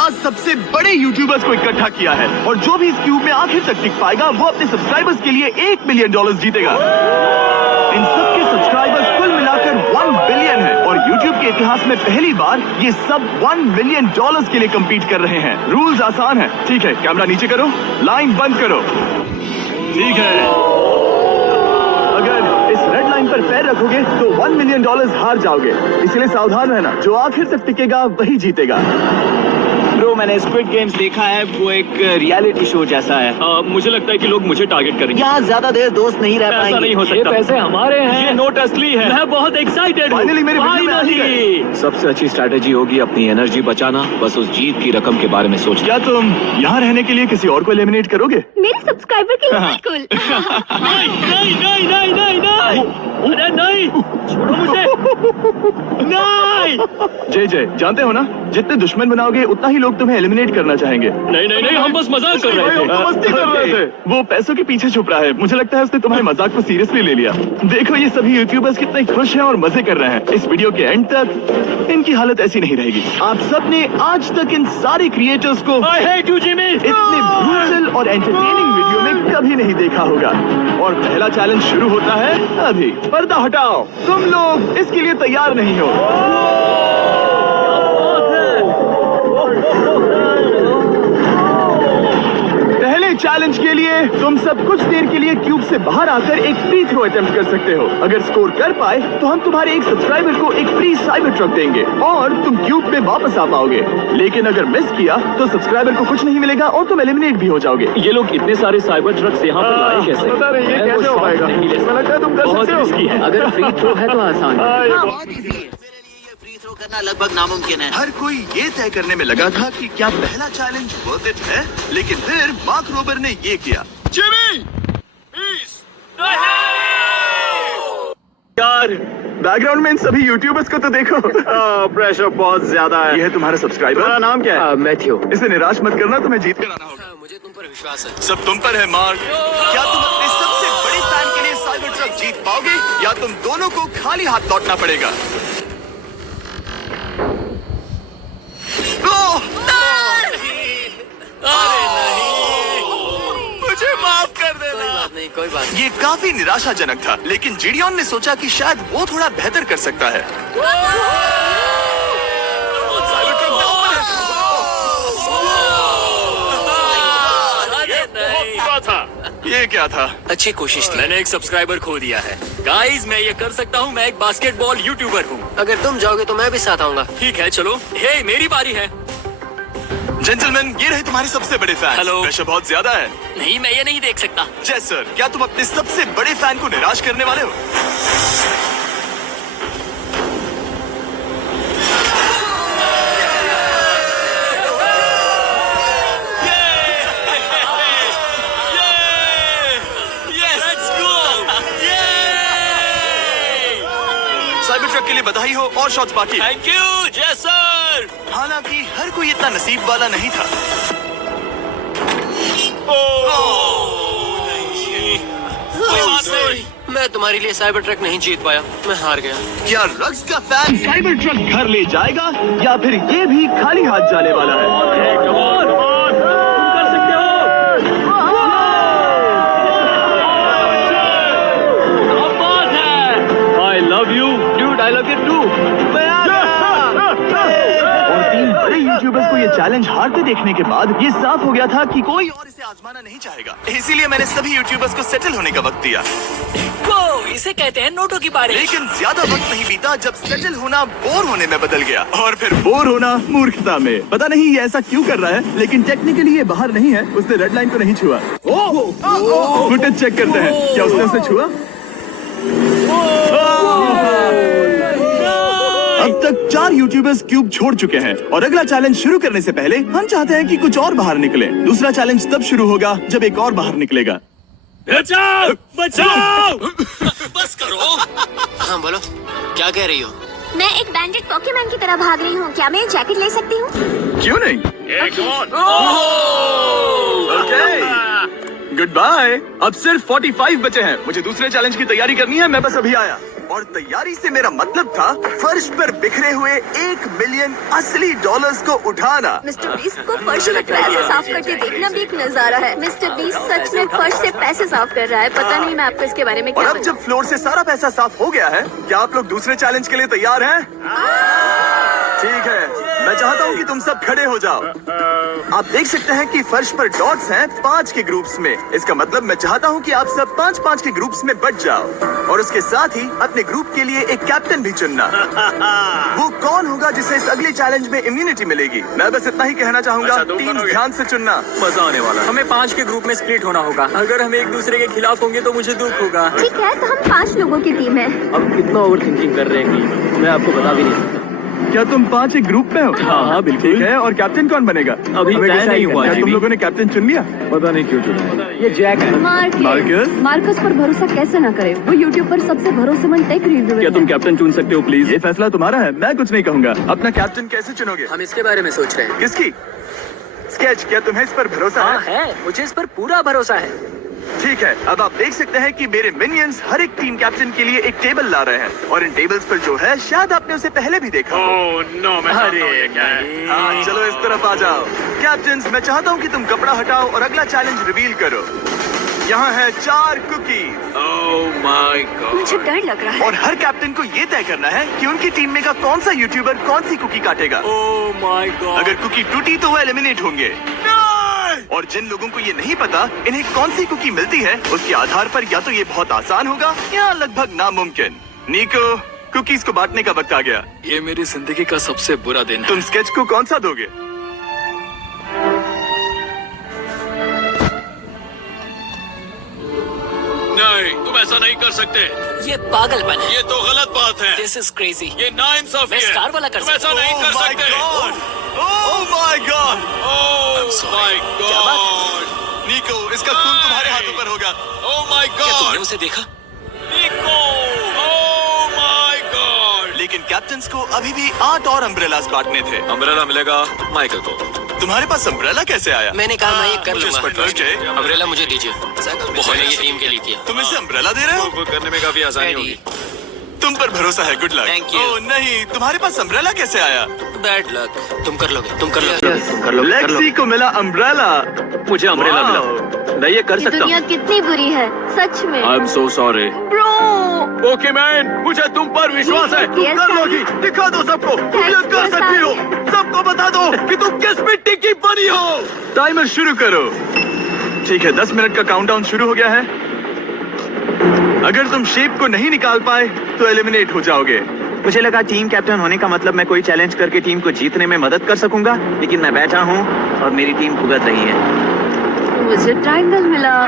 50 सबसे बड़े यूट्यूबर्स को इकट्ठा किया है और जो भी इस क्यूब में आखिर तक टिक पाएगा वो अपने सब्सक्राइबर्स के लिए $1 मिलियन जीतेगा। इन सबके सब्सक्राइबर्स कुल मिलाकर 1 बिलियन है और YouTube के इतिहास में पहली बार ये सब $1 मिलियन के लिए कम्पीट कर रहे हैं। रूल्स आसान है, ठीक है? कैमरा नीचे करो, लाइन बंद करो, ठीक है? अगर इस रेड लाइन पर पैर रखोगे तो $1 मिलियन हार जाओगे, इसलिए सावधान रहना। जो आखिर तक टिकेगा वही जीतेगा। ब्रो, मैंने स्क्विड गेम्स देखा है, वो एक रियलिटी शो जैसा है। मुझे लगता है कि लोग मुझे टारगेट करेंगे। यहाँ ज्यादा देर दोस्त नहीं रह पाएंगे। ऐसा नहीं हो सकता। ये पैसे हमारे हैं। ये नोट असली है। मैं बहुत एक्साइटेड हूँ। फाइनली मेरी वीडियो में आ ही गए। सबसे अच्छी स्ट्रैटेजी होगी अपनी एनर्जी बचाना। बस उस जीत की रकम के बारे में सोच। क्या तुम यहाँ रहने के लिए किसी और को एलिमिनेट करोगे? मेरे सब्सक्राइबर के लिए बिल्कुल। नहीं, अरे नहीं, छोड़ो मुझे। नहीं, जय जानते हो ना, जितने दुश्मन बनाओगे उतना ही लोग तुम्हें एलिमिनेट करना चाहेंगे। नहीं, हम बस मजाक कर रहे थे। मस्ती कर रहे थे। वो पैसों के पीछे छुप रहा है। मुझे लगता है उसने तुम्हारे मजाक को सीरियसली ले लिया। देखो ये सभी यूट्यूबर्स कितने खुश हैं और मजे कर रहे हैं। इस वीडियो के एंड तक इनकी हालत ऐसी नहीं रहेगी। आप सबने आज तक इन सारे क्रिएटर्स को I hate you, Jimmy। इतने ब्रूटल और एंटरटेनिंग वीडियो में कभी नहीं देखा होगा। और पहला चैलेंज शुरू होता है अभी। पर्दा हटाओ, तुम लोग इसके लिए तैयार नहीं हो। पहले चैलेंज के लिए तुम सब कुछ देर के लिए क्यूब से बाहर आकर एक फ्री थ्रो अटेम्प्ट कर सकते हो। अगर स्कोर कर पाए तो हम तुम्हारे एक सब्सक्राइबर को एक फ्री साइबर ट्रक देंगे और तुम क्यूब में वापस आ पाओगे। लेकिन अगर मिस किया तो सब्सक्राइबर को कुछ नहीं मिलेगा और तुम एलिमिनेट भी हो जाओगे। ये लोग इतने सारे साइबर ट्रक्स यहाँ पर लाए कैसे? पता नहीं ये कैसे हो पाएगा। मुझे लगता है तुम कर बहुत सकते हो। रिस्की है। अगर फ्री थ्रो है तो आसान है। बहुत इजी है। मेरे लिए ये फ्री थ्रो करना लगभग नामुमकिन है। हर कोई ये तय करने में लगा था कि क्या पहला चैलेंज वर्थ इट है, लेकिन फिर मार्क रोबर ने ये किया। यार बैकग्राउंड में इन सभी यूट्यूबर्स को तो देखो। प्रेशर बहुत ज्यादा है। ये है तुम्हारा सब्सक्राइबर। तुम्हारा नाम क्या है? मैथ्यू। इसे निराश मत करना, तुम्हें जीत कर आना होगा। मुझे तुम पर विश्वास है। सब तुम पर है मार्क। क्या तुम अपने सबसे बड़े फैन के लिए साइबर ट्रक जीत पाओगे या तुम दोनों को खाली हाथ लौटना पड़ेगा? मुझे माफ कर देना। कोई बात नहीं। ये काफी निराशाजनक था, लेकिन जिडियन ने सोचा कि शायद वो थोड़ा बेहतर कर सकता है। साइबर ट्रक ऊपर है। ये क्या था? अच्छी कोशिश थी। मैंने एक सब्सक्राइबर खो दिया है। गाइस, मैं ये कर सकता हूँ। मैं एक बास्केटबॉल यूट्यूबर हूँ। अगर तुम जाओगे तो मैं भी साथ आऊंगा। ठीक है, चलो। हे, मेरी बारी है। जेंटलमैन, ये रहे तुम्हारे सबसे बड़े फैन। हेलो। प्रेशर बहुत ज्यादा है। नहीं, मैं ये नहीं देख सकता। जय सर, क्या तुम अपने सबसे बड़े फैन को निराश करने वाले हो? साइबर ट्रक के लिए बधाई हो और शॉट्स बाकी है। थैंक यू जय सर। हालांकि हर कोई इतना नसीब वाला नहीं था। मैं तुम्हारे लिए साइबर ट्रक नहीं जीत पाया। मैं हार गया। क्या रग्स का फैन साइबर ट्रक घर ले जाएगा या फिर ये भी खाली हाथ जाने वाला है? तुम कर सकते हो। क्या बात है। I love you, dude. I love you too. और 3 बड़े यूट्यूबर्स को ये चैलेंज हारते देखने के बाद ये साफ हो गया था कि कोई और इसे आजमाना नहीं चाहेगा। इसीलिए मैंने सभी यूट्यूबर्स को सेटल होने का वक्त दिया। इसे कहते हैं नोटों की बारिश। लेकिन ज्यादा वक्त नहीं बीता जब सेटल होना बोर होने में बदल गया और फिर बोर होना मूर्खता में। पता नहीं ये ऐसा क्यों कर रहा है, लेकिन टेक्निकली ये बाहर नहीं है। उसने रेड लाइन को नहीं छुआ। फुटेज चेक करते हैं, क्या उसने उसे छुआ? अब तक 4 यूट्यूबर्स क्यूब छोड़ चुके हैं और अगला चैलेंज शुरू करने से पहले हम चाहते हैं कि कुछ और बाहर निकले। दूसरा चैलेंज तब शुरू होगा जब एक और बाहर निकलेगा। बचाओ, बचाओ। बस करो। हाँ बोलो, क्या कह रही हो? मैं एक बैंडेड पॉकीमैन की तरह भाग रही हूँ। क्या मैं जैकेट ले सकती हूँ? क्यों नहीं? Goodbye. अब सिर्फ 45 बचे हैं। मुझे दूसरे चैलेंज की तैयारी करनी है। मैं बस अभी आया। और तैयारी से मेरा मतलब था फर्श पर बिखरे हुए 1 मिलियन असली डॉलर्स को उठाना। मिस्टर बीस्ट को फर्श में पैसे साफ करते देखना भी एक नजारा है। मिस्टर बीस्ट सच में फर्श से पैसे साफ कर रहा है। पता नहीं मैं आपको इसके बारे में और क्या अब जब फ्लोर से सारा पैसा साफ हो गया है, क्या आप लोग दूसरे चैलेंज के लिए तैयार हैं? ठीक है, मैं चाहता हूँ कि तुम सब खड़े हो जाओ। आप देख सकते हैं कि फर्श पर डॉट्स हैं 5 के ग्रुप्स में। इसका मतलब मैं चाहता हूँ कि आप सब 5-5 के ग्रुप्स में बट जाओ और उसके साथ ही अपने ग्रुप के लिए एक कैप्टन भी चुनना। वो कौन होगा जिसे इस अगले चैलेंज में इम्यूनिटी मिलेगी? मैं बस इतना ही कहना चाहूंगा, अच्छा, तुम टीम करोगे। ध्यान से चुनना। मजा आने वाला है। हमें 5 के ग्रुप में स्प्लिट होना होगा। अगर हम एक दूसरे के खिलाफ होंगे तो मुझे दुख होगा। ठीक है, तो हम 5 लोगों की टीम है। अब कितना ओवर थिंकिंग कर रहे हैं कि मैं आपको बता भी नहीं सकता। क्या तुम 5 एक ग्रुप में हो? हाँ, बिल्कुल। ठीक है, और कैप्टन कौन बनेगा? अभी हमें तय decide नहीं करना हुआ है। जी तुम भी। लोगों ने कैप्टन चुन लिया? पता नहीं क्यों चुना। ये जैक है। मार्कस? मार्कस पर भरोसा कैसे न करें? वो यूट्यूब पर सबसे भरोसेमंद टेक रिव्यूअर क्या तुम है। कैप्टन चुन सकते हो प्लीज? ये फैसला तुम्हारा है, मैं कुछ नहीं कहूंगा। अपना कैप्टन कैसे चुनोगे? हम इसके बारे में सोच रहे हैं। किसकी? स्केच, क्या तुम्हें इस पर भरोसा हाँ है? है, मुझे इस पर पूरा भरोसा है। ठीक है, अब आप देख सकते हैं कि मेरे मिनियंस हर एक टीम कैप्टन के लिए एक टेबल ला रहे हैं और इन टेबल्स पर जो है शायद आपने उसे पहले भी देखा हो। हाँ, चलो इस तरफ आ जाओ। कैप्टन्स, मैं चाहता हूँ कि तुम कपड़ा हटाओ और अगला चैलेंज रिवील करो। यहाँ है 4 कुकीज मुझे डर लग रहा है। और हर कैप्टन को ये तय करना है कि उनकी टीम में का कौन सा यूट्यूबर कौन सी कुकी काटेगा। Oh my God. अगर कुकी टूटी तो वो एलिमिनेट होंगे। और जिन लोगों को ये नहीं पता इन्हें कौन सी कुकी मिलती है, उसके आधार पर या तो ये बहुत आसान होगा या लगभग नामुमकिन। निको, कुकीज को बांटने का वक्त आ गया। ये मेरी जिंदगी का सबसे बुरा दिन है। तुम स्केच को कौन सा दोगे? नहीं, तुम ऐसा नहीं कर सकते। ये पागलपन है। ये तो गलत बात है। This is crazy. ये नाइंसाफी मैं है। स्टार वाला कर तुम ऐसा सकता नहीं कर सकते। Oh my God! Oh my क्या बात गॉड। निको, इसका खून तुम्हारे हाथों पर होगा। ओह माय क्या तुमने गॉड। उसे देखा? निको, ओह माय गॉड। लेकिन कैप्टन्स को अभी भी 8 और अम्ब्रेलास बांटने थे। अम्ब्रेला मिलेगा माइकल को। तुम्हारे पास अम्ब्रेला कैसे आया? मैंने कहा मैं ये कर मुझे इस लूंगा। पर trust है। अम्ब्रेला मुझे दीजिए। मैंने ये टीम के लिए किया। तुम इसे अम्ब्रेला दे रहे हो? वो करने में काफी आसानी Ready. होगी। तुम पर भरोसा है, गुड लक। Thank you. ओह नहीं, तुम्हारे पास अम्ब्रेला कैसे आया? Bad luck. तुम कर लोगे। तुम कर लोगे। कर लो। लेक्सी को मिला अम्ब्रेला। मुझे अम्ब्रेला मिला। मैं ये कर ये सकता दुनिया हूँ। कितनी बुरी है, सच में। I am so sorry. Bro, okay man, मुझे तुम पर विश्वास है। तुम कर लोगी। दिखा दो सबको, तुम ये Thanks कर for सकती हो। सबको बता दो कि तुम किस मिट्टी की बनी हो। टाइमर शुरू करो। ठीक है, 10 मिनट का काउंटडाउन शुरू हो गया है। अगर तुम शेप को नहीं निकाल पाए तो एलिमिनेट हो जाओगे। मुझे लगा टीम कैप्टन होने का मतलब मैं कोई चैलेंज करके टीम को जीतने में मदद कर सकूंगा, लेकिन मैं बैठा हूँ और मेरी टीम भुगत रही है। मुझे ट्रायंगल मिला।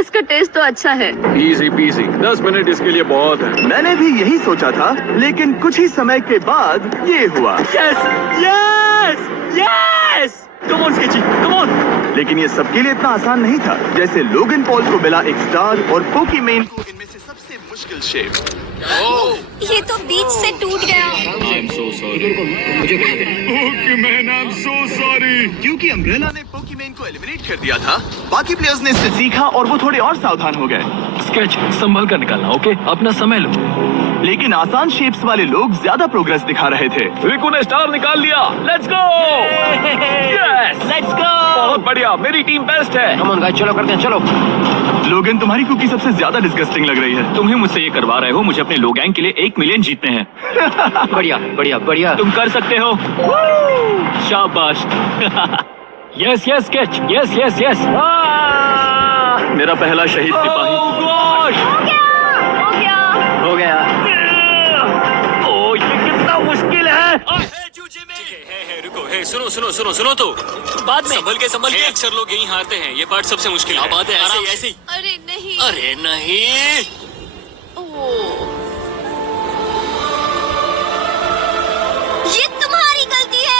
इसका टेस्ट तो अच्छा है। Easy PC. 10 मिनट इसके लिए बहुत है। मैंने भी यही सोचा था, लेकिन कुछ ही समय के बाद ये हुआ। Yes yes yes. Come on sketchy, come on. लेकिन ये सबके लिए इतना आसान नहीं था। जैसे लोगन पॉल को मिला एक स्टार और पोकीमैन को इनमें से सबसे मुश्किल शेप। ये तो बीच से टूट गया। पोकीमैन, आई एम सो सॉरी। क्योंकि अम्ब्रेला ने पोकीमैन को एलिमिनेट कर दिया था, बाकी प्लेयर्स ने इससे सीखा और वो थोड़े और सावधान हो गए। स्केच संभल कर निकालना, ओके? अपना समय लो। लेकिन आसान शेप्स वाले लोग ज्यादा प्रोग्रेस दिखा रहे थे। रिकू ने स्टार निकाल लिया। Let's go. Yes, let's go. बहुत बढ़िया, मेरी टीम बेस्ट है। कम ऑन गाइस, चलो करते हैं, चलो। लोगन, तुम्हारी कुकी सबसे ज्यादा डिस्गस्टिंग लग रही है। तुम ही मुझसे ये करवा रहे हो। मुझे अपने लो गैंग के लिए 1 मिलियन जीतने हैं। बढ़िया बढ़िया बढ़िया। तुम कर सकते हो। शाबाश। Yes yes sketch, yes yes yes. मेरा पहला शहीद सिपाही। हो गया। ओह, ये कितना मुश्किल है। रुको, सुनो सुनो सुनो सुनो तो बाद में संभल के अक्सर लोग यही हारते हैं। ये पार्ट सबसे मुश्किल है। बात है ऐसे ऐसे। अरे नहीं। अरे नहीं। ये तुम्हारी गलती है।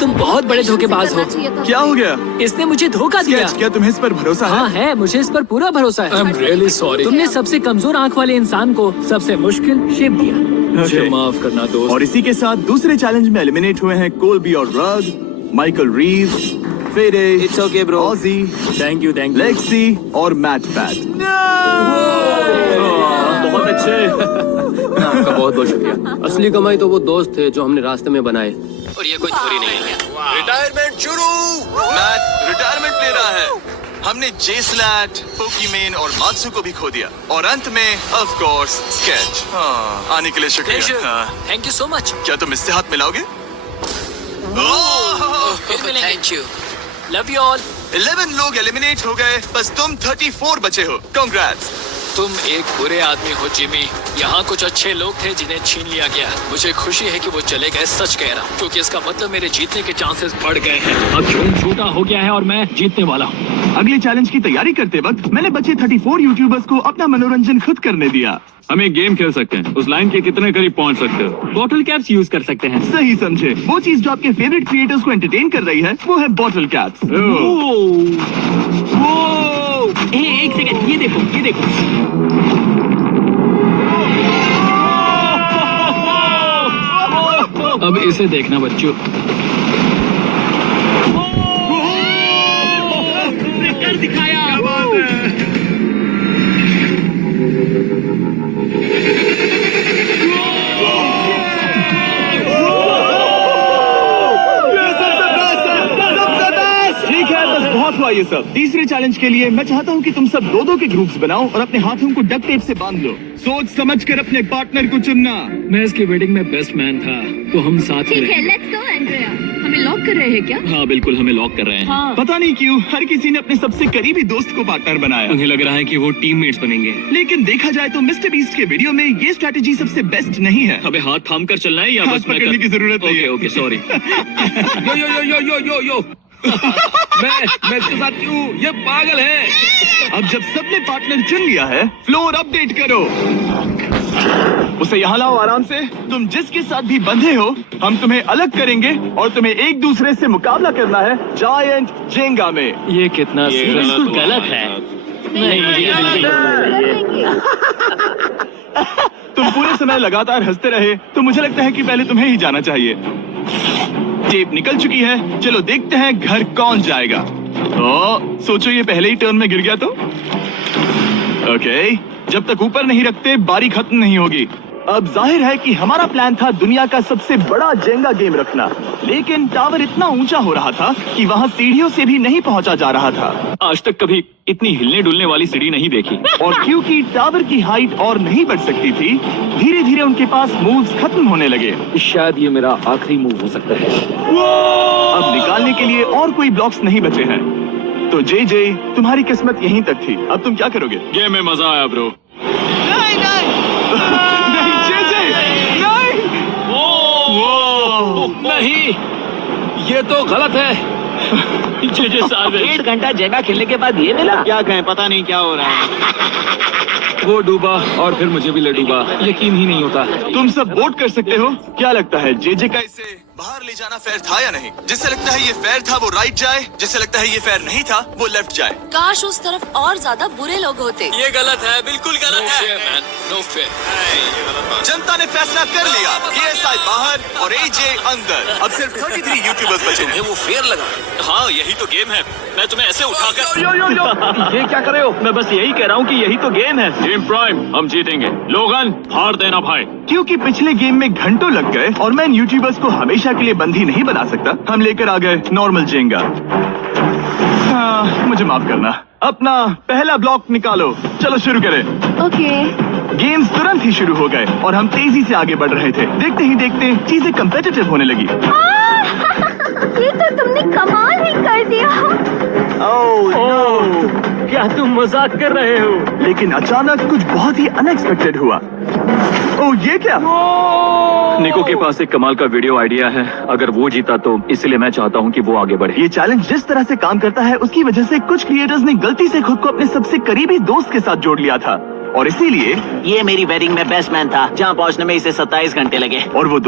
तुम बहुत बड़े धोखेबाज हो। क्या हो गया? इसने मुझे धोखा दिया। स्केच, क्या तुम्हें इस पर भरोसा है? हाँ है, मुझे इस पर पूरा भरोसा है। I am really sorry. तुमने सबसे कमजोर आंख वाले इंसान को सबसे मुश्किल शेप दिया। मुझे माफ करना दोस्त। और इसी के साथ दूसरे चैलेंज में एलिमिनेट हुए हैं कोलबी और Rug, Michael Reeves, Fede, It's okay, bro. Ozzy, thank you Lexi और मैट पैट। बहुत अच्छे। आपका बहुत बहुत शुक्रिया। असली कमाई तो वो दोस्त थे जो हमने रास्ते में बनाए, और ये कोई चोरी नहीं है। रिटायरमेंट शुरू। मैट रिटायरमेंट ले रहा है। हमने जेस्लैट, पोकीमेन और मात्सु को भी खो दिया, और अंत में ऑफ कोर्स स्केच। आने के लिए शुक्रिया। Thank you so much. क्या तुम इससे हाथ मिलाओगे? फिर मिलेंगे। Thank you. Love you all. 11 लोग एलिमिनेट हो गए, बस तुम 34 बचे हो। कांग्रेट्स। तुम एक बुरे आदमी हो जिमी। यहाँ कुछ अच्छे लोग थे जिन्हें छीन लिया गया। मुझे खुशी है कि वो चले गए, सच कह रहा हूँ, क्योंकि इसका मतलब मेरे जीतने के चांसेस बढ़ गए हैं। अब जोन छोटा हो गया है और मैं जीतने वाला हूँ। अगले चैलेंज की तैयारी करते वक्त मैंने बचे 34 यूट्यूबर्स को अपना मनोरंजन खुद करने दिया। हम एक गेम खेल सकते हैं। उस लाइन के कितने करीब पहुंच सकते हो? बॉटल कैप्स यूज कर सकते हैं। सही समझे। वो चीज जो आपके फेवरेट क्रिएटर्स को एंटरटेन कर रही है वो है बॉटल कैप्स। एक सेकंड, ये देखो, ये देखो। अब इसे देखना बच्चों। ठीक है, बस बहुत हुआ ये सब। तीसरे चैलेंज के लिए मैं चाहता हूँ कि तुम सब दो के ग्रुप्स बनाओ और अपने हाथों को डक्ट टेप से बांध लो। सोच समझ कर अपने पार्टनर को चुनना। मैं इसकी वेडिंग में बेस्ट मैन था, तो हम साथ ठीक में। है, लेट्स गो एंड्रिया। हमें लॉक कर रहे हैं क्या? हाँ बिल्कुल, हमें लॉक कर रहे हैं। हाँ। पता नहीं क्यों हर किसी ने अपने सबसे करीबी दोस्त को पार्टनर बनाया। उन्हें लग रहा है कि वो टीममेट्स बनेंगे। लेकिन देखा जाए तो मिस्टर बीस्ट के वीडियो में ये स्ट्रेटेजी सबसे बेस्ट नहीं है। हमें हाथ थाम कर चलना है या हाथ बस मैं पकड़ने की जरूरत नहीं है। Okay sorry. Yo yo yo yo yo yo yo. मैं इसके साथ क्यों? ये पागल है। अब जब सबने पार्टनर चुन लिया है, फ्लोर अपडेट करो। उसे यहाँ लाओ आराम से। तुम जिसके साथ भी बंधे हो, हम तुम्हें अलग करेंगे और तुम्हें एक दूसरे से मुकाबला करना है जायंट जेंगा में। ये कितना बिल्कुल गलत है। नहीं, मुझे ये बिल्कुल तुम पूरे समय लगातार हंसते रहे, तो मुझे लगता है कि पहले तुम्हें ही जाना चाहिए। टेप निकल चुकी है, चलो देखते हैं घर कौन जाएगा। सोचो ये पहले ही टर्न में गिर गया तो। ओके, जब तक ऊपर नहीं रखते बारी खत्म नहीं होगी। अब जाहिर है कि हमारा प्लान था दुनिया का सबसे बड़ा जेंगा गेम रखना, लेकिन टावर इतना ऊंचा हो रहा था कि वहाँ सीढ़ियों से भी नहीं पहुँचा जा रहा था। आज तक कभी इतनी हिलने डुलने वाली सीढ़ी नहीं देखी। और क्योंकि टावर की हाइट और नहीं बढ़ सकती थी, धीरे धीरे उनके पास मूव्स खत्म होने लगे। शायद ये मेरा आखिरी मूव हो सकता है। अब निकालने के लिए और कोई ब्लॉक्स नहीं बचे हैं। तो जे तुम्हारी किस्मत यहीं तक थी। अब तुम क्या करोगे? गेम में मजा आया ब्रो। नहीं जे नहीं, ये तो गलत है। जे साहब, 1.5 घंटा जेगा खेलने के बाद ये मिला। क्या कहें, पता नहीं क्या हो रहा है। वो डूबा और फिर मुझे भी ले डूबा। यकीन ही नहीं होता। तुम सब वोट कर सकते हो। क्या लगता है जे का इसे बाहर ले जाना फेयर था या नहीं? जिससे लगता है ये फेयर था वो राइट जाए, जिससे लगता है ये फेयर नहीं था वो लेफ्ट जाए। काश उस तरफ और ज्यादा बुरे लोग होते। ये गलत है, बिल्कुल गलत है। No fair. जनता ने फैसला कर लिया। KSI बाहर और AJ अंदर। अब सिर्फ 33 यूट्यूबर्स बचे हैं। वो फेयर लगा। हाँ, यही तो गेम है। मैं तुम्हें ऐसे उठाकर। यो यो यो, ये क्या कर रहे हो? मैं बस यही कह रहा हूँ कि यही तो गेम है। गेम प्राइम, हम जीतेंगे। लोगन, हार देना भाई। क्योंकि पिछले गेम में घंटों लग गए और मैं इन यूट्यूबर्स को हमेशा के लिए बंदी नहीं बना सकता, हम लेकर आ गए नॉर्मल जेंगा। मुझे माफ करना। अपना पहला ब्लॉक निकालो। चलो शुरू करें। ओके। गेम्स तुरंत ही शुरू हो गए और हम तेजी से आगे बढ़ रहे थे। देखते ही देखते चीजें कम्पिटिटिव होने लगी। ये तो तुमने कमाल ही कर दिया। क्या तुम मजाक कर रहे हो? लेकिन अचानक कुछ बहुत ही अनएक्सपेक्टेड हुआ। ओह, ये क्या? निको के पास एक कमाल का वीडियो आइडिया है। अगर वो जीता तो इसलिए मैं चाहता हूँ कि वो आगे बढ़े। ये चैलेंज जिस तरह से काम करता है उसकी वजह से कुछ क्रिएटर्स ने गलती से खुद को अपने सबसे करीबी दोस्त के साथ जोड़ लिया था, और इसीलिए ये मेरी वेडिंग में बेस्ट मैन था, जहाँ पहुँचने में इसे 27 घंटे लगे। और वो